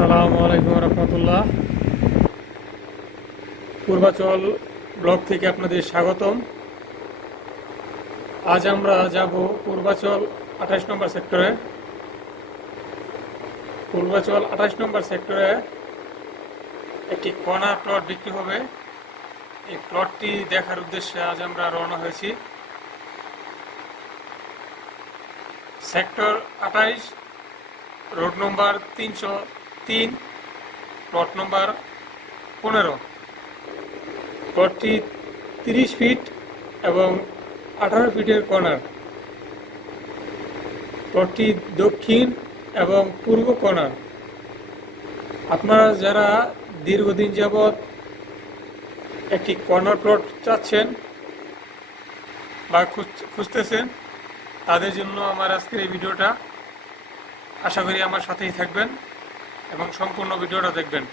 আসসালামু আলাইকুম রহমতুল্লাহ। পূর্বাচল ব্লক থেকে আপনাদের স্বাগতম। আজ আমরা যাব পূর্বাচল 28 নম্বর সেক্টরে। পূর্বাচল 28 নম্বর সেক্টরে একটি কর্নার প্লট বিক্রি হবে। এই প্লটটি দেখার উদ্দেশ্যে আজ আমরা রওনা হয়েছি। সেক্টর 28, রোড নম্বর 303, প্লট নম্বর 15। প্লটটি 30 ফিট এবং 18 ফিটের কর্নার। প্লটটি দক্ষিণ এবং পূর্ব কর্নার। আপনারা যারা দীর্ঘদিন যাবৎ একটি কর্নার প্লট চাচ্ছেন বা খুঁজতেছেন, তাদের জন্য আমার আজকের এই ভিডিওটা। আশা করি আমার সাথেই থাকবেন এবং সম্পূর্ণ ভিডিওটা দেখবেন।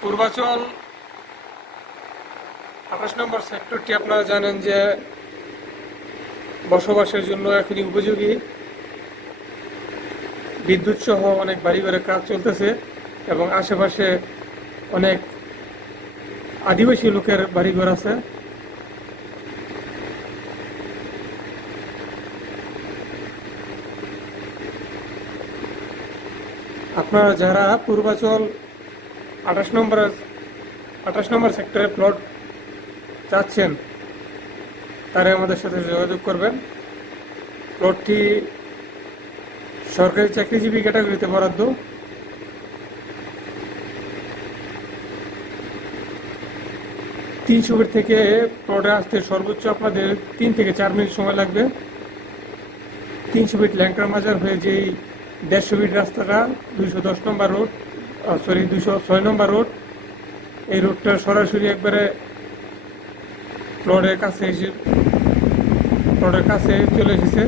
পূর্বাচল 28 নম্বর সেক্টরটি আপনারা জানেন যে বসবাসের জন্য এখনই উপযোগী। বিদ্যুৎ সহ অনেক বাড়িঘরের কাজ চলতেছে এবং আশেপাশে অনেক আদিবাসী লোকের বাড়িঘর আছে। আপনারা যারা পূর্বাচল 28 নম্বর সেক্টরে প্লট চাচ্ছেন, তারা আমাদের সাথে যোগাযোগ করবেন। প্লটটি সরকারি চাকরিজীবী ক্যাটাগরিতে বরাদ্দ। তিনশো ফিট থেকে প্লটে আসতে সর্বোচ্চ আপনাদের 3 থেকে 4 মিনিট সময় লাগবে। 300 ফিট ল্যাংটার মাজার হয়ে যেই 150 ফিট রাস্তাটা 210 নম্বর রোড, 206 নম্বর রোড, এই রোডটা সরাসরি একবারে প্লটের কাছে চলে এসেছে।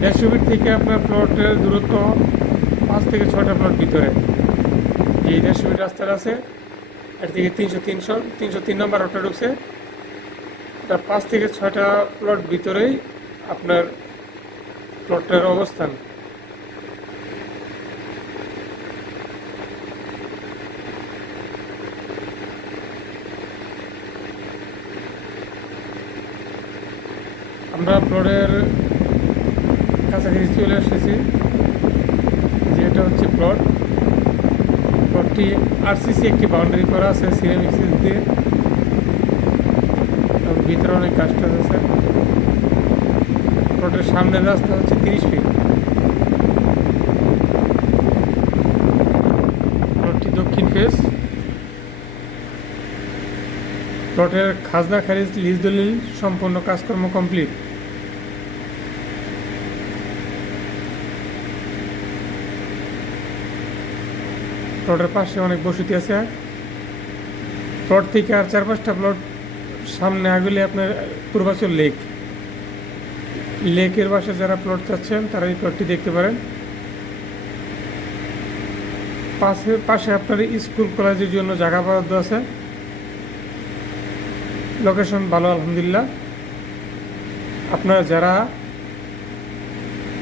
150 ফিট থেকে আপনার প্লটের দূরত্ব 5 থেকে 6টা প্লট ভিতরে। এই 150 ফিট রাস্তাটা আছে, এর থেকে 303 নম্বর রোডটা ঢুকছে। এটা 5 থেকে 6টা প্লট ভিতরেই আপনার প্লটটার অবস্থান। আমরা প্লটের কাছাকাছি চলে এসেছি। যেটা হচ্ছে প্লটটি আরসিসি একটি বাউন্ডারি করা আছে সিরামিক দিয়ে, ভিতরে অনেক গাছ টাছ আছে। প্লটের সামনের রাস্তা হচ্ছে 30 ফিট। প্লটটি দক্ষিণ ফেস। প্লটের খাজনা খারিজ, লিজ দলিল সম্পূর্ণ কাজকর্ম কমপ্লিট। প্লটের পাশে অনেক বসতি আছে। প্লট থেকে আর 4-5টা প্লট সামনে আগলে আপনার পূর্বাচল লেকের পাশে যারা প্লট চাচ্ছেন তারা এই প্লটটি দেখতে পারেন। পাশে আপনার স্কুল কলেজের জন্য জায়গা বরাদ্দ আছে। লোকেশন ভালো, আলহামদুলিল্লাহ। আপনারা যারা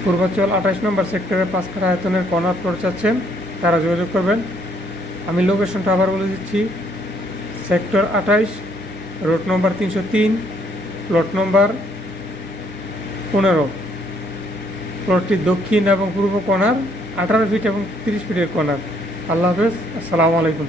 পূর্বাচল 28 নম্বর সেক্টরে 5 কাঠা আয়তনের কর্নার প্লট চাচ্ছেন, তারা যোগাযোগ করবেন। আমি লোকেশনটা আবার বলে দিচ্ছি। সেক্টর 28, রোড নম্বর 303, প্লট নম্বর 15। প্লটটি দক্ষিণ এবং পূর্ব কর্নার, 18 ফিট এবং 30 ফিটের কর্নার। আল্লাহ হাফেজ, আসসালামু আলাইকুম।